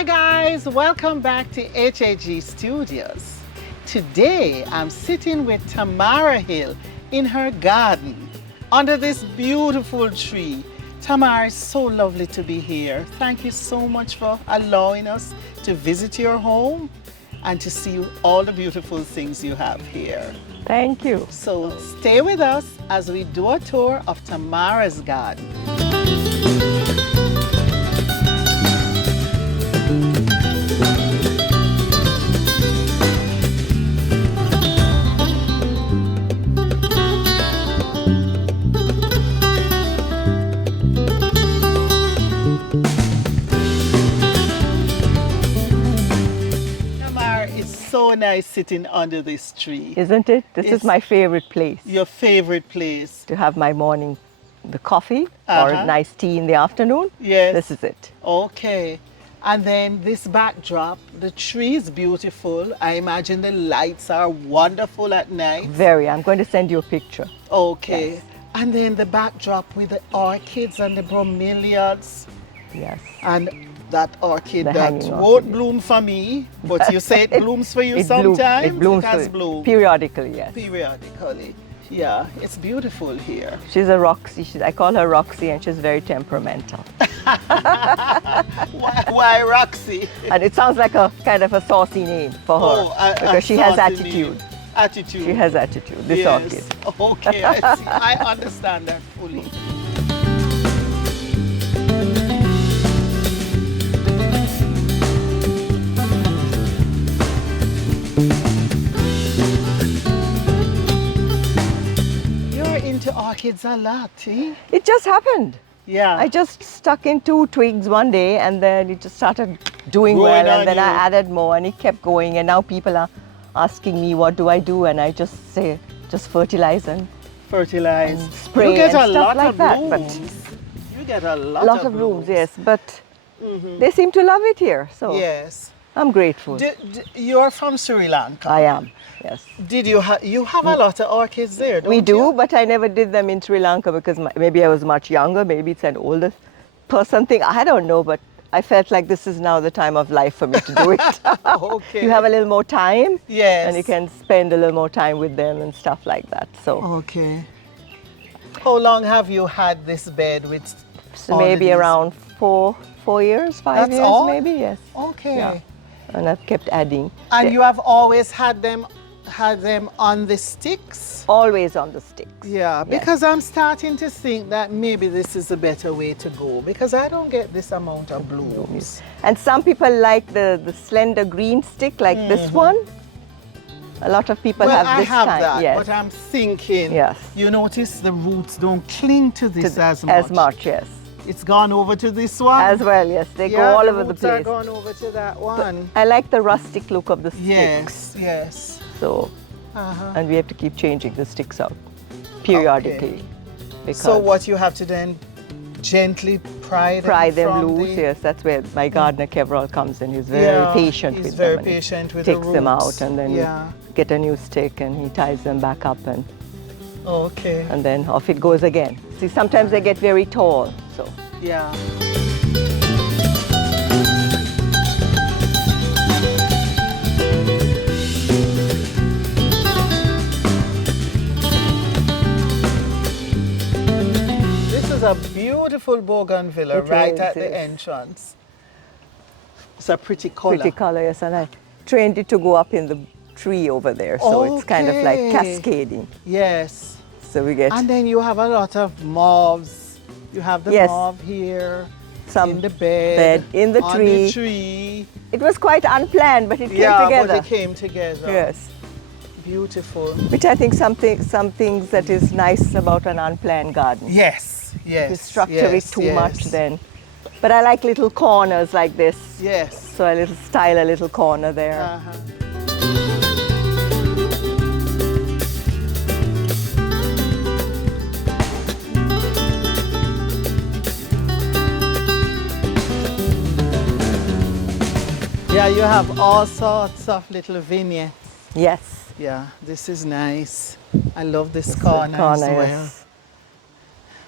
Hi guys, welcome back to HAG Studios. Today I'm sitting with Tamara Hill in her garden under this beautiful tree. Tamara, it's so lovely to be here. Thank you so much for allowing us to visit your home and to see all the beautiful things you have here. Thank you. So stay with us as we do a tour of Tamara's garden. So nice sitting under this tree. Isn't it? This is my favorite place. Your favorite place. To have my morning, the coffee or a nice tea in the afternoon. Yes. This is it. Okay. And then this backdrop, the tree is beautiful. I imagine the lights are wonderful at night. Very. I'm going to send you a picture. Okay. Yes. And then the backdrop with the orchids and the bromeliads. Yes. And that orchid the that won't bloom for me, but you say it blooms for you sometimes. It blooms has bloomed. Periodically, yes. Periodically. Yeah, it's beautiful here. She's a Roxy. I call her Roxy, and she's very temperamental. Why Roxy? And it sounds like a kind of a saucy name for her because she has attitude. Name. Attitude. She has attitude. This orchid. Okay, I see. I understand that fully. Into orchids a lot, eh? It just happened. Yeah. I just stuck in 2 twigs one day and then it just started doing well and then I added more and it kept going and now people are asking me what do I do and I just say just fertilize and spray you get and a stuff lot like of that. blooms. But you get a lot of blooms. Yes, but they seem to love it here. So yes. I'm grateful. You're from Sri Lanka. I am. Yes. Did you have a lot of orchids there? We do, but I never did them in Sri Lanka because maybe I was much younger. Maybe it's an older person thing. I don't know, but I felt like this is now the time of life for me to do it. Okay. You have a little more time. Yes. And you can spend a little more time with them and stuff like that. So. Okay. How long have you had this bed with? So maybe around 4 years, 5 years, all? maybe. Yes. Okay. Yeah. And I've kept adding. And you have always had them on the sticks? Always on the sticks. Yeah, because I'm starting to think that maybe this is a better way to go because I don't get this amount of blooms. And some people like the slender green stick like this one. A lot of people have this kind. I have that, yes. but I'm thinking, yes. You notice the roots don't cling to this as much. As much, yes. It's gone over to this one? As well, yes. They go all over the place. Are gone over to that one. But I like the rustic look of the sticks. Yes, yes. So, and we have to keep changing the sticks out periodically. Okay. So what you have to then gently pry them loose. Yes, that's where my gardener Kevrol comes in. He's very patient with them. He's very patient with the roots. Takes them out and then you get a new stick and he ties them back up and okay. And then off it goes again. See, sometimes they get very tall. So yeah. A beautiful bougainvillea right at the entrance. It's a pretty color. Pretty color, yes, and I trained it to go up in the tree over there, so it's kind of like cascading. Yes. So we get. And then you have a lot of mauves. You have the mauve here. Some in the bed, in the tree. On the tree. It was quite unplanned, but it came together. Yeah, but it came together. Yes. Beautiful. Which I think some things that is nice about an unplanned garden. Yes. Yes. If you structure it too much then. But I like little corners like this. Yes. So I style a little corner there. Yeah, you have all sorts of little vignettes. Yes. Yeah, this is nice. I love this corner as well. Yes.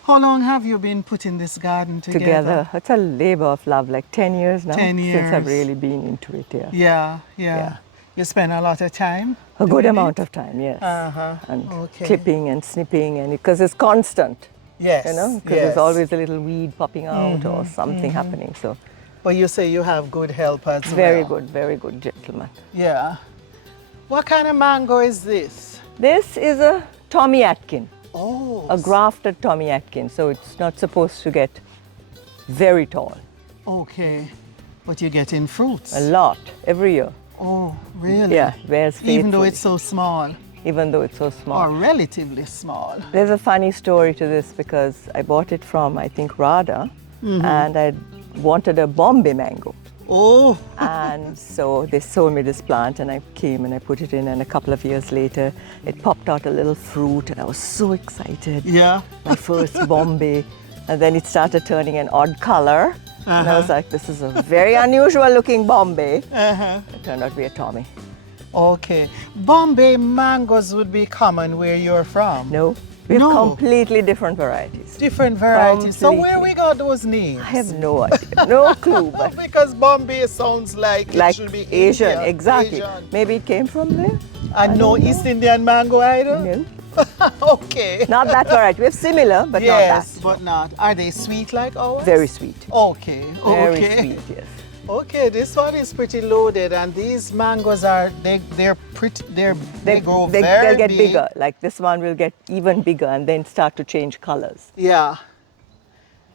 How long have you been putting this garden together? It's a labor of love, like 10 years now. 10 years. Since I've really been into it, yeah. Yeah. You spend a lot of time? A good doing amount it? of time, yes. And Okay. clipping and snipping, and because it's constant. Yes. You know, because there's always a little weed popping out or something happening. So But you say you have good help as well. very good gentleman. Yeah. What kind of mango is this? This is a Tommy Atkin, Oh. a grafted Tommy Atkin. So it's not supposed to get very tall. Okay. But you're getting fruits? A lot, every year. Oh, really? Yeah, bears Even though faithfully. it's so small? Even though it's so small. Or relatively small? There's a funny story to this because I bought it from, I think, Radha, and I wanted a Bombay mango. Oh. And so they sold me this plant, and I came and I put it in, and a couple of years later, it popped out a little fruit, and I was so excited. Yeah. My first Bombay. And then it started turning an odd color. And I was like, this is a very unusual looking Bombay. It turned out to be a Tommy. Okay. Bombay mangoes would be common where you're from? No, we have No. completely different varieties. Different varieties. So where Completely. we got those names? I have no idea, no clue. But Because Bombay sounds like it should be Asian, India, exactly. Asian. Maybe it came from there. And no East Indian mango either? No, Okay. not that variety. We have similar, but yes, not that. but not. Are they sweet like ours? Very sweet. Okay. Very Okay. sweet, yes. Okay, this one is pretty loaded, and these mangoes are they're pretty they grow very They'll get big. bigger. Like this one will get even bigger and then start to change colors. Yeah.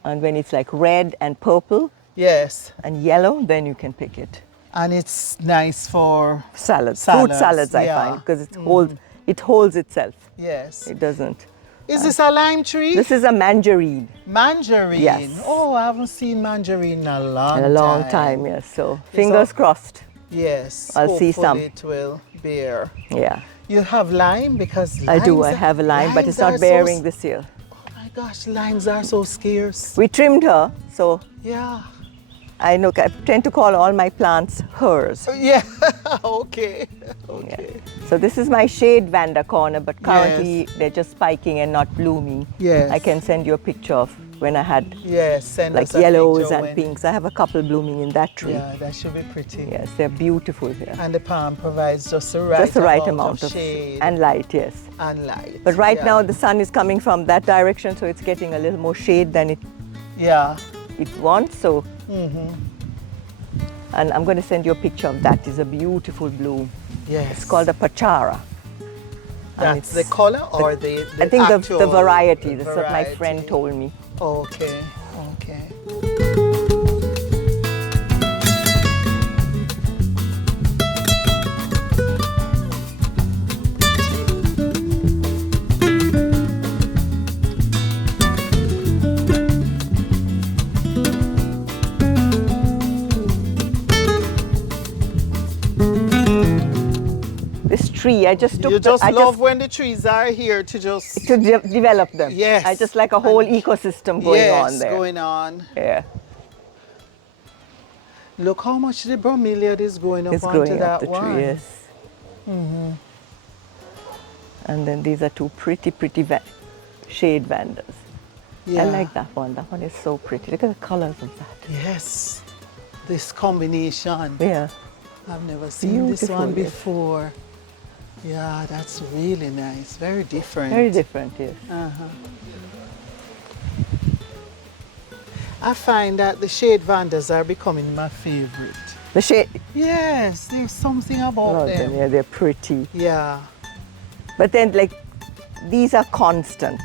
And when it's like red and purple Yes. and yellow, then you can pick it. And it's nice for Salads, Salads, fruit salads, I yeah. find, because it holds itself. yes. It doesn't. Is this a lime tree? This is a mangerine. Mangerine. Yes. Oh, I haven't seen mangerine in a long time. In a long time, yes. So fingers crossed. Yes. I'll see some. Hopefully it will bear. Yeah, You have lime because I do. I limes- have a lime, but limes it's not are bearing so, this year. Oh my gosh, limes are so scarce. We trimmed her, so Yeah. I tend to call all my plants hers. Yeah. Okay. Okay. Yeah. So this is my shade vanda corner, but currently they're just spiking and not blooming. Yes. I can send you a picture of when I had Yes. Send like us a yellows picture and when- pinks. I have a couple blooming in that tree. Yeah, that should be pretty. Yes, they're beautiful here. And the palm provides just the right, Just the right amount of shade and light, yes. and light. But right yeah. now the sun is coming from that direction, so it's getting a little more shade than Yeah. it wants. So, and I'm going to send you a picture of that. It's a beautiful bloom. Yes. It's called a pachara. And That's the color or the I think the actual variety. That's what my variety. friend told me. Okay. Okay. This tree, I just took. You just I love when the trees are here to just to develop them. Yes. I just like a whole ecosystem going yes, on there. going on. Yeah, Look how much the bromeliad is going up it's onto growing that up the one. tree. Yes. And then these are two pretty shade vandas. Yeah. I like that one. That one is so pretty. Look at the colors of that. Yes. This combination. Yeah. I've never seen this Beautiful, one yes. before. Yeah, that's really nice. Very different. Very different, yes. I find that the shade vandas are becoming my favorite. The shade. Yes, there's something about Oh, them. yeah, they're pretty. Yeah. But then, like, these are constant.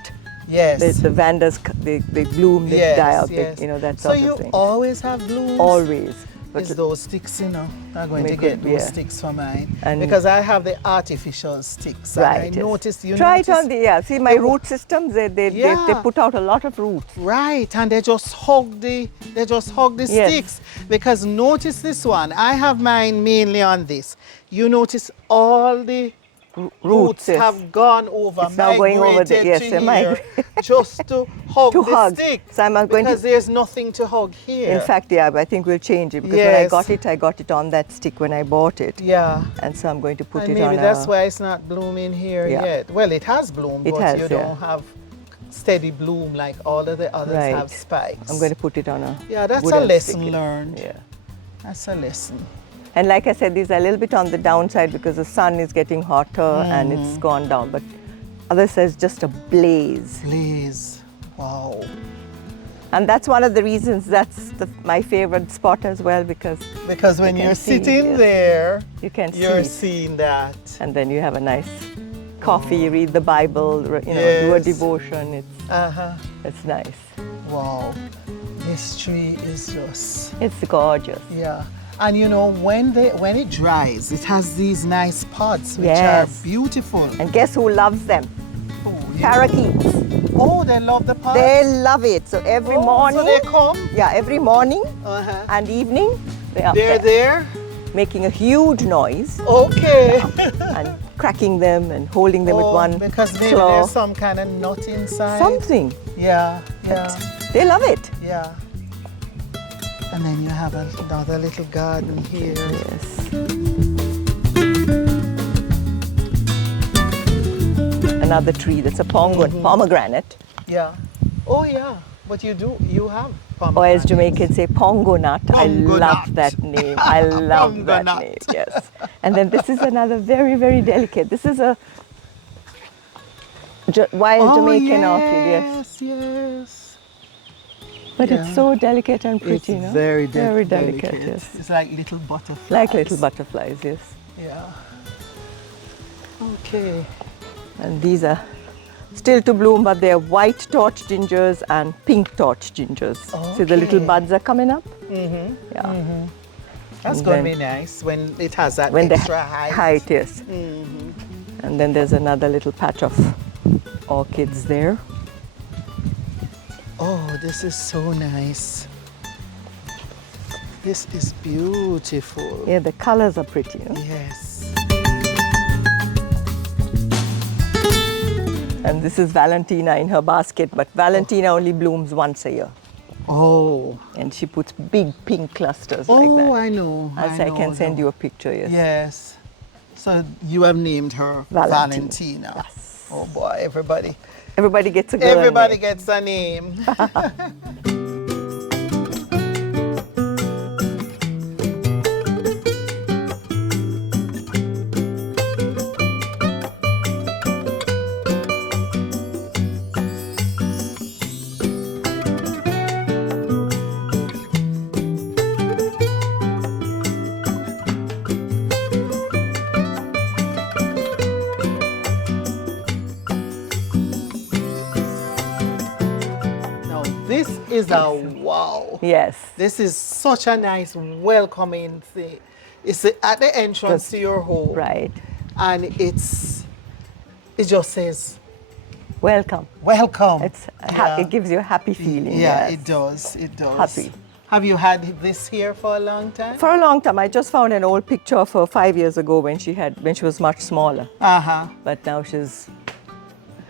Yes. The vandas, they bloom, they yes, die out, yes. that so sort you of thing. always have blooms? Always. It's those sticks, I'm going to Make get it- those yeah. sticks for mine. And- because I have the artificial sticks. Right. And I yes. noticed, you Try notice, it on the, see my root systems, they Yeah. put out a lot of roots. Right, and they just hug the Yes. sticks. Because notice this one, I have mine mainly on this. You notice all the roots yes. have gone over, It's now going over the- migrated yes, to they're here migrating. just to hug To the hug. stick. So I'm going to- because there's nothing to hug here. In fact, yeah, I think we'll change it because when I Yes. got it on that stick when I bought it. Yeah. And so I'm going to put And it maybe on that's why it's not blooming here Yeah. yet. Well, it has bloomed, It but has, you yeah. don't have steady bloom like all of the others Right. have spikes. I'm going to put it on a Yeah, that's a wooden lesson stick. learned. Yeah. That's a lesson. And like I said, these are a little bit on the downside because the sun is getting hotter and it's gone down. But others says just a blaze. Please. Wow. And that's one of the reasons that's my favorite spot as well, because When can you're see, sitting yes. there, you can you're see. seeing that. And then you have a nice coffee, read the Bible, do a Yes. devotion. Uh-huh. It's nice. Wow. This tree is just, It's gorgeous. yeah. And you know, when it dries, it has these nice pods which Yes. are beautiful. And guess who loves them? Oh, yeah. Parakeets. Oh, they love the pods? They love it. So every morning, So they come? yeah, every morning Uh-huh. and evening, they are They're there? making a huge noise Okay. and cracking them and holding them with one because maybe claw. there's some kind of nut inside. Something. Yeah, yeah, They love it. yeah. And then you have another little garden here. Yes. Another tree that's a pomegranate. Yeah. Oh, yeah. But you have Or as pomegranate. Jamaicans say, pongo nut. I Pongo love nut. that name. I love Pongo that nut. name. Yes. And then this is another very, very delicate. This is a wild Jamaican orchid. Yes. Yes. But Yeah. it's so delicate and pretty, It's no? very very delicate. delicate. Yes. It's like little butterflies. Like little butterflies. Yes. Yeah. Okay. And these are still to bloom, but they're white torch gingers and pink torch gingers. See the little Okay. buds are coming up? Mm-hmm. Yeah. That's And going to then- be nice when it has that When the extra height. height, yes. And then there's another little patch of orchids there. Oh, this is so nice. This is beautiful. Yeah, the colors are pretty, you know? Yes. And this is Valentina in her basket, but Valentina only blooms once a year. Oh. And she puts big pink clusters like Oh, that. I know. I can send you a picture, yes. Yes. So you have named her Valentina. Valentina. Yes. Oh boy, everybody. Everybody gets a girl Everybody name. gets a name. Now, this is a wow. Yes. This is such a nice welcoming thing. It's at the entrance to your home. Right. And it just says, Welcome. welcome. It gives you a happy feeling. Yeah, yes. it does. It does. Happy. Have you had this here for a long time? For a long time, I just found an old picture of her 5 years ago when she was much smaller. Uh-huh. But now she's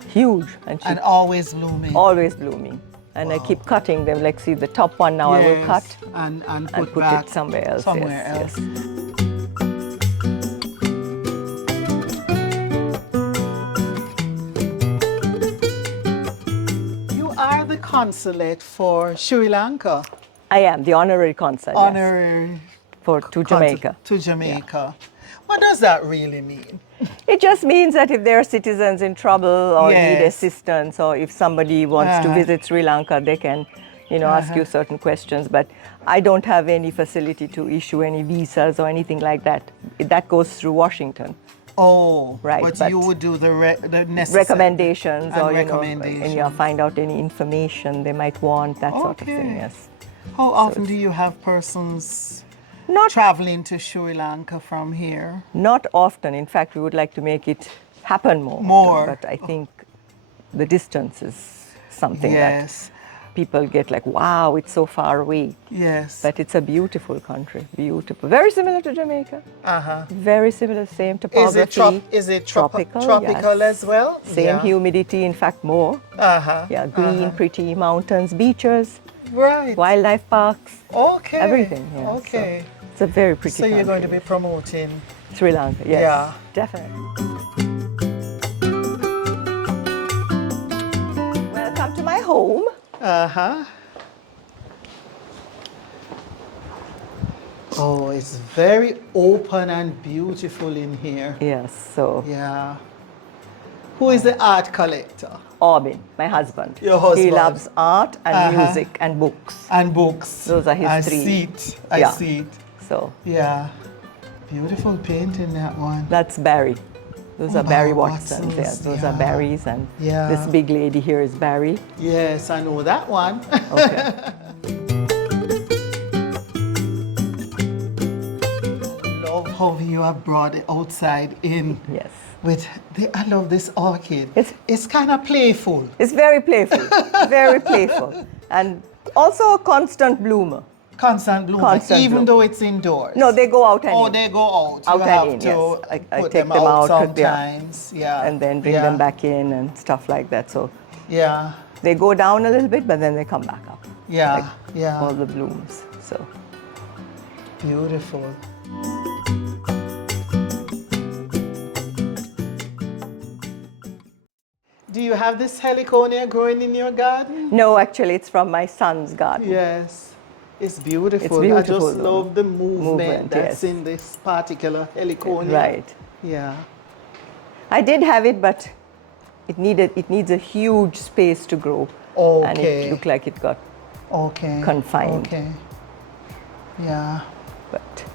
huge and she's And always blooming. always blooming. And I keep cutting them. Like, see the top one now I will cut And and put, put back it somewhere else. Somewhere yes, else. yes. You are the consulate for Sri Lanka. I am the honorary consul. yes, Honorary to Jamaica. To Jamaica. What does that really mean? It just means that if there are citizens in trouble or need Yes. assistance, or if somebody wants to visit Sri Lanka, they can, ask you certain questions. But I don't have any facility to issue any visas or anything like that. That goes through Washington. Oh, Right, But but you would do the necessary Recommendations, and or recommendations. and find out any information they might want, that sort of thing. Okay. Yes. How often do you have persons Not traveling to Sri Lanka from here? Not often. In fact, we would like to make it happen more. More. But I think the distance is something that Yes, people get like, wow, it's so far away. yes. But it's a beautiful country, beautiful. Very similar to Jamaica. Uh-huh. Very similar, same topography. Is it tropical? tropical Yes. as well? Same Yeah. humidity, in fact, more. Uh-huh. Yeah, green, pretty mountains, beaches, Right. wildlife parks, Okay. everything. Yeah. So Okay. it's a very pretty So you're going to country. be promoting. Sri Lanka, yes. Yeah. Definitely. Welcome Uh-huh. Oh, it's very open and beautiful in here. Yes, so Yeah. Who is the art collector? Orbin, my husband. Your husband. He loves art and music and books. And books. Those are his I three. see it. I Yeah. see it. So Yeah. Beautiful painting, that one. that's Barry. Those are Barry Barry Watsons. Watsons, Yes, those yeah. are Barry's, and Yeah. this big lady here is Barry. Yes, I know that one. Okay. Love how you have brought it outside in. Yes. I love this orchid. It's kind of playful. It's very playful, very playful, and also a constant bloomer. Constant bloom, Constant even bloom. though it's indoors. No, they go out and Oh, in. they go out. Out You and have in, to yes. I put take them out yeah. sometimes. Yeah. And then bring Yeah. them back in and stuff like that. So Yeah. they go down a little bit, but then they come back up. Yeah. Like Yeah. all the blooms. So Beautiful. Do you have this heliconia growing in your garden? no, actually, it's from my son's garden. Yes. It's beautiful. It's beautiful, I just though. love the movement that's yes. in this particular heliconia. Right. Yeah. I did have it, but it needs a huge space to grow. And Okay. it looked like it got Okay. confined. Okay. Yeah. But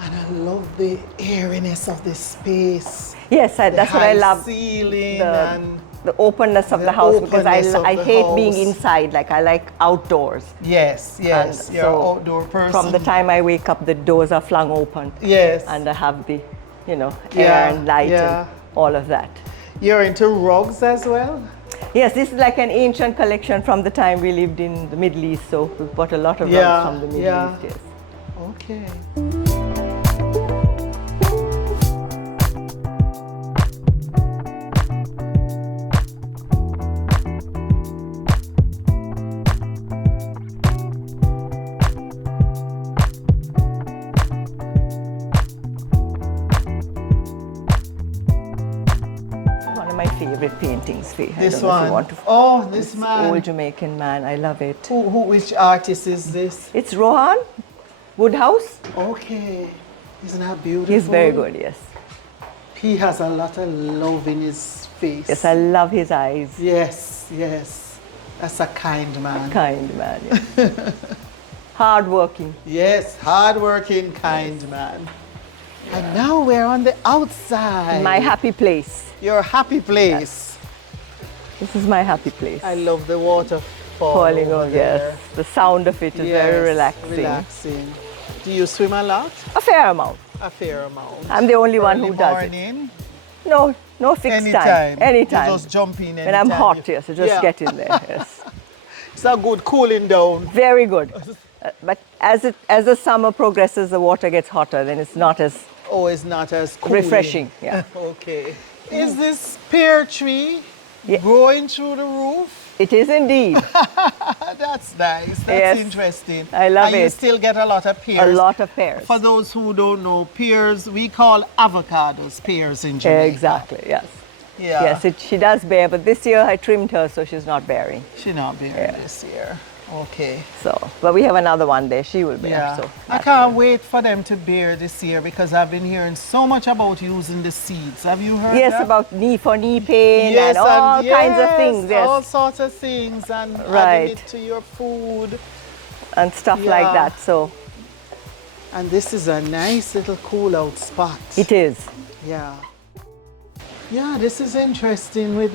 And I love the airiness of this space. yes, that's what I love. Ceiling The, and the openness of the the house, because openness of I the hate being house. inside. Like I like outdoors. yes, yes, And you're an so outdoor person. From the time I wake up, the doors are flung open. Yes. And I have the, air Yeah, and light yeah. and all of that. You're into rugs as well? Yes, this is like an ancient collection from the time we lived in the Middle East. So we bought a lot of Yeah, rugs from the Middle yeah. East. Yes. Okay. One of my favorite paintings. I This don't know if one. you want to. Oh, this man. Old Jamaican man. I love it. Which artist is this? It's Rohan Woodhouse. Okay. Isn't that beautiful? He's very good. Yes. He has a lot of love in his face. Yes, I love his eyes. Yes, yes. That's a kind man. Kind man. Yes. Hardworking. Yes, hardworking, kind man. And now we're on the outside. My happy place. Your happy place. This is my happy place. I love the waterfall. Falling over on, there. yes. The sound of it is very relaxing. Relaxing. Do you swim a lot? A fair amount. A fair amount. I'm the only one Early who does it. morning? No fixed time. Anytime. You just jump in anytime. When I'm hot, yes, I just Yeah. get in there. Yes. It's a good cooling down. Very good. But as the summer progresses, the water gets hotter. Then it's not as Oh, it's not as cooling. refreshing. Yeah. Okay. Is this pear tree Yeah. growing through the roof? It is indeed. That's nice. That's Yes. interesting. I love and you it. still get a lot of A pears. lot of pears. For those who don't know, pears, we call avocados pears in Jamaica. Exactly. Yes. Yeah. Yes, she does bear, but this year I trimmed her, so she's not bearing. She's not bearing Yeah. this year. Okay. So, but we have another one there. She will bear. Yeah. So I that's can't good. wait for them to bear this year because I've been hearing so much about using the seeds. Have you heard Yes, that? about knee pain Yes, and all and kinds of yes, things. Yes. all sorts of things and adding Right. it to your food. And stuff like Yeah. that. So And this is a nice little cool out spot. it is. Yeah. Yeah, this is interesting with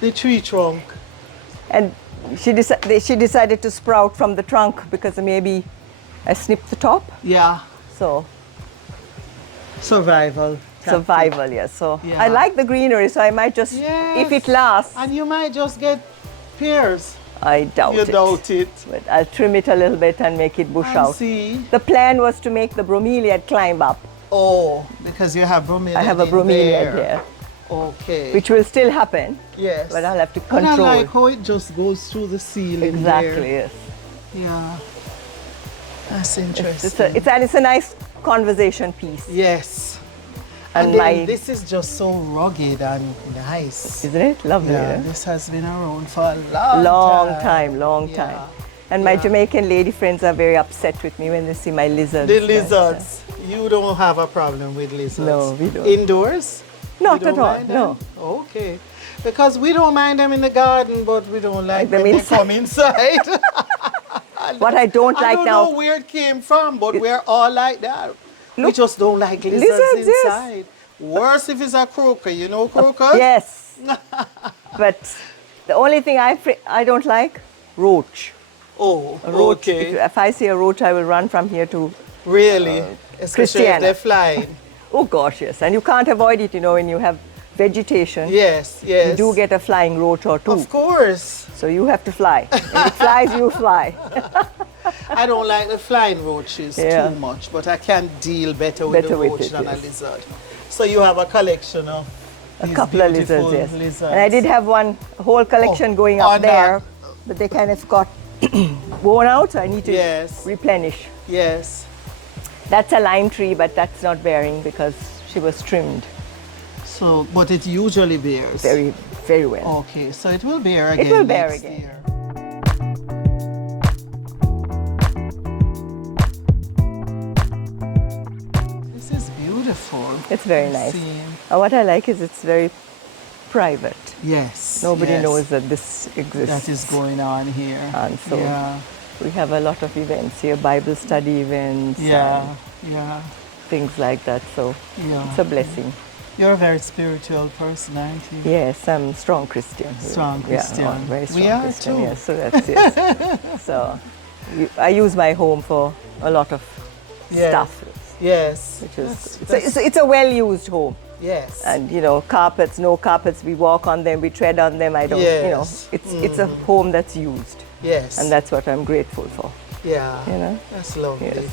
the tree trunk. And she decided to sprout from the trunk because maybe I snipped the top. Yeah. So Survival. tactic. survival, yes. So Yeah. I like the greenery, so I might just, if it lasts, And you might just get pears. I doubt You it. doubt it. But I'll trim it a little bit and make it bush And out. see. The plan was to make the bromeliad climb up. Oh, because you have bromeliad. I have a in bromeliad there. here, Okay. which will still happen, yes. but I'll have to And I control. like how it just goes through the ceiling Exactly, there. yes. Yeah. That's interesting. It's a nice conversation piece. Yes. And then this is just so rugged and nice. Isn't it? Lovely. Yeah, Yeah? this has been around for a long Long Yeah. time. And my Jamaican lady friends are very upset with me when they see my lizards. The lizards. You don't have a problem with lizards? No, we don't. Indoors? Not You at don't all, mind them? no. Okay. Because we don't mind them in the garden, but we don't like them when they inside. come inside. What I don't like I don't now. know where it came from, but we're all like that. We Look, just don't like lizards yes. inside. Worse if it's a croaker. You know croakers? Yes. But the only thing I don't like, roach. Oh, A roach. okay. If I see a roach, I will run from here to. Really? Especially if Christiana. they're flying. Oh gosh, yes. And you can't avoid it, when you have vegetation. Yes, yes. You do get a flying roach or two. Of course. So you have to fly. When it flies, you fly. I don't like the flying roaches Yeah. too much, but I can deal better with Better the with roach it, than a yes. lizard. So you have a collection of A these couple of beautiful lizards, yes. lizards. And I did have a whole collection going up on there, that. but they kind of got worn out, so I need to Yes. replenish. Yes. That's a lime tree, but that's not bearing because she was trimmed So, but it usually bears. very, very well. Okay, so it will bear again. It will bear next again. year. This is beautiful. It's very I've nice. seen. What I like is it's very private. Yes. Nobody yes. knows that this exists. That is going on here. And so yeah. we have a lot of events here, Bible study events, Yeah. and Yeah. things like that. So Yeah. it's a blessing. You're a very spiritual person, aren't you? Yes, I'm a strong Christian. Strong Christian. Yeah, very strong We are Christian. too. Yes, so that's it. So I use my home for a lot of Yes. stuff. Yes. Which is That's- it's a well-used home. yes. And carpets, no carpets, we walk on them, we tread on them. I don't, Yes. it's a home that's used, yes. and that's what I'm grateful for. yeah. That's lovely. Yes.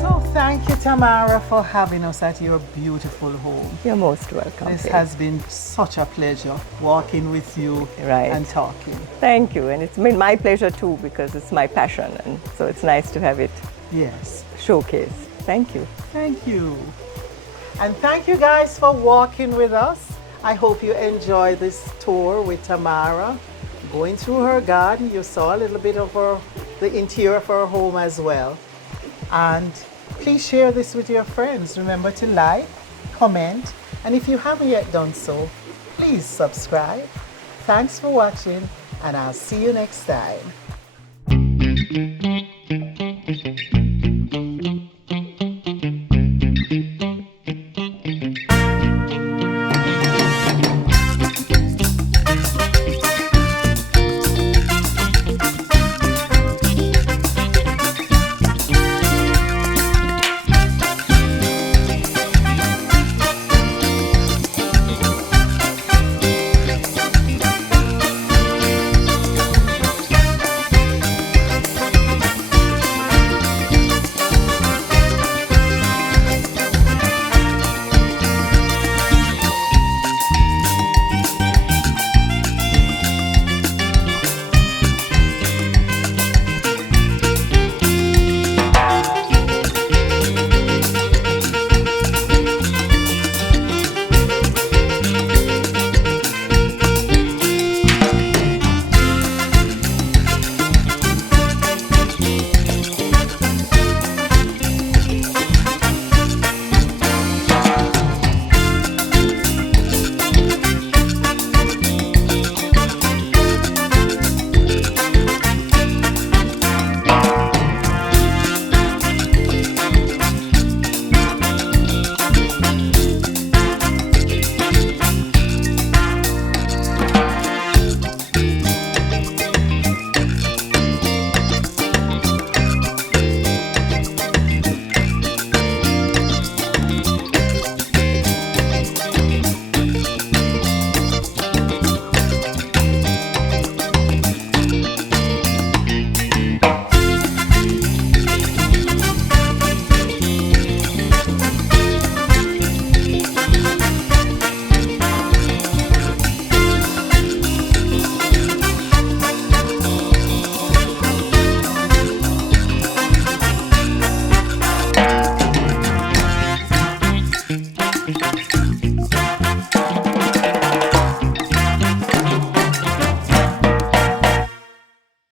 So thank you, Tamara, for having us at your beautiful home. You're most welcome. This Faith. has been such a pleasure walking with you Right. and talking. Thank you, and it's been my pleasure too because it's my passion, and so it's nice to have it Yes. showcased. Thank you. Thank you. And thank you guys for walking with us. I hope you enjoyed this tour with Tamara. Going through her garden, you saw a little bit of the interior of her home as well. And please share this with your friends. Remember to like, comment, and if you haven't yet done so, please subscribe. Thanks for watching, and I'll see you next time.